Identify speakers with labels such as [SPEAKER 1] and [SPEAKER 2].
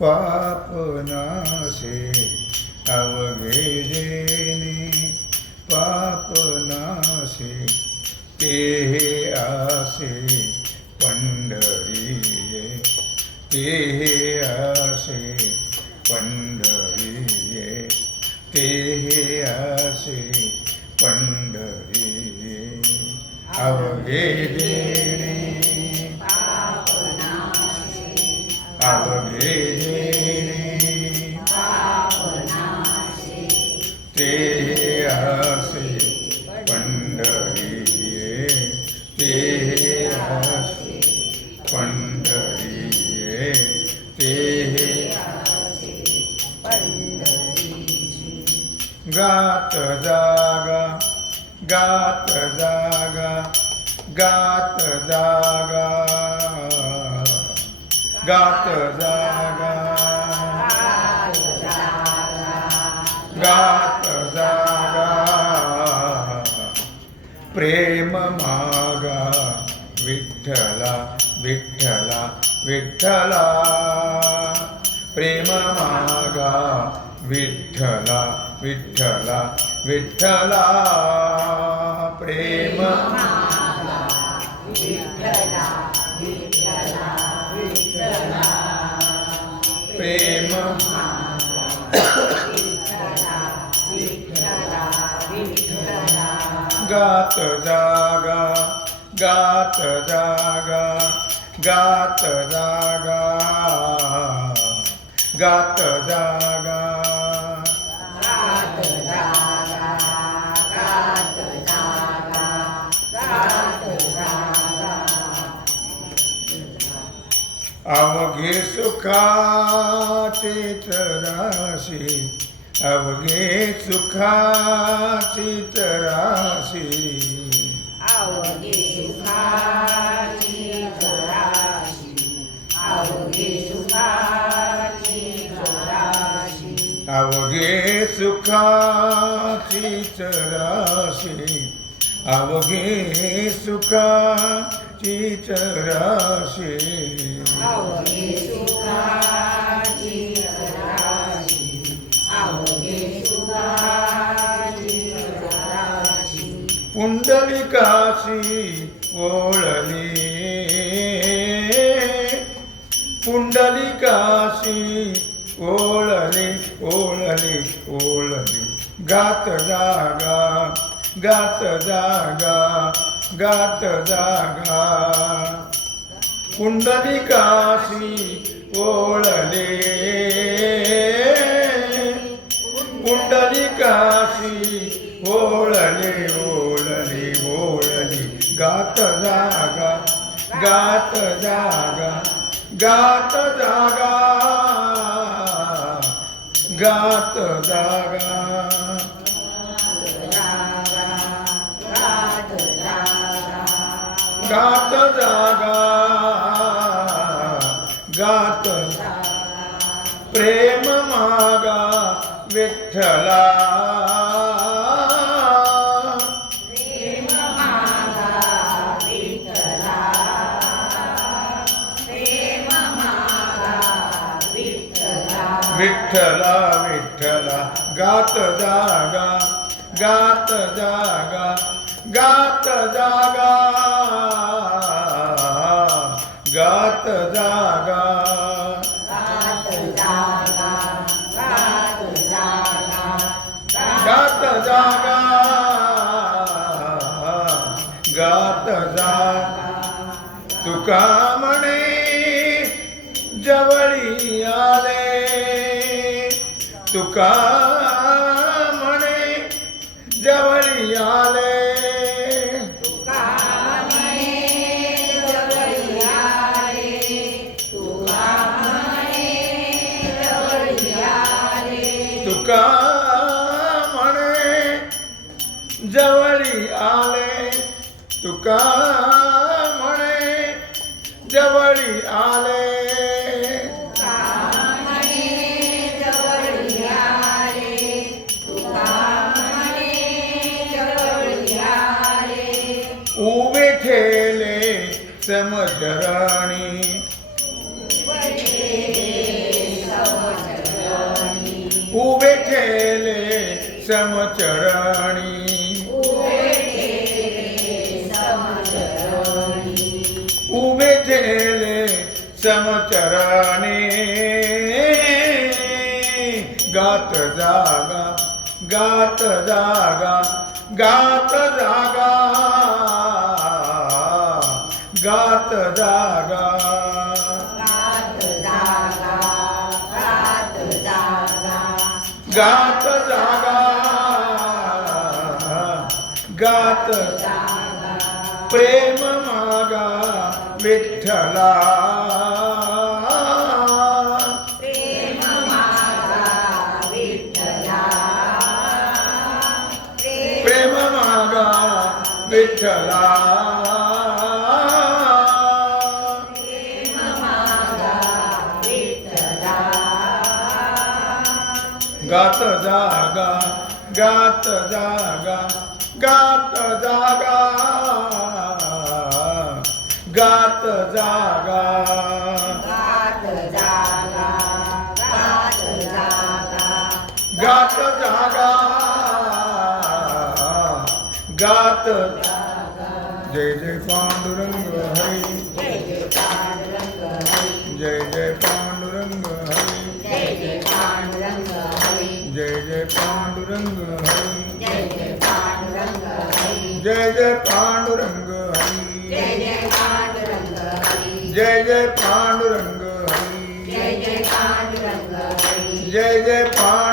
[SPEAKER 1] पाप नाशे अवघे जेणे पाप नाशे ते हे आसे पंढरी ते हे आसे યાસે પંડરી અવગે દેણે गात जागा. गात जागा. गात जागा. प्रेम मागा. विठ्ठला विठ्ठला विठ्ठला. प्रेम मागा. विठ्ठला विठ्ठला विठ्ठला. प्रेम गात जागा गात जागा गात जागा गात जागा. अवघे सुखाचे तराशी अवघे सुखाची तराशी।
[SPEAKER 2] आवगे सुखाची जराशी आवगे सुखाची जराशी
[SPEAKER 1] अवघे सुखाची चराशी अवघे सुखाची चराशी
[SPEAKER 2] आवगे सुखाची
[SPEAKER 1] पुंडलिकाशी ओळली पुंडलिकाशी ओळली ओळली ओळली गात जागा गात जागा गात जागा पुंडलिकाशी ओळले पुंडलिकाशी ओळले ओळले गात जागा गात जागा गात जागा गात जागा. गात जागा गात प्रेम मागा विठ्ठला. विठ्ठला विठ्ठला गात जागा गात जागा गात जागा गात जागा. जागा गात जागा. तुका जवळी आले तुका म्हणे जवळी आले तुका म्हणे जवळी आले तुका चरणी उभे केले समचरणी उभे केले समचरणी गात जागा गात जागा गात जागा। गात जागा. गात जागा. गात प्रेम मागा विठ्ठला. गात जागा गात जागा गात जागा. गात जागा. गात जागा गात जय जय पांडुरंग हरी. जय जय पांडुरंग जय जय पांडुरंग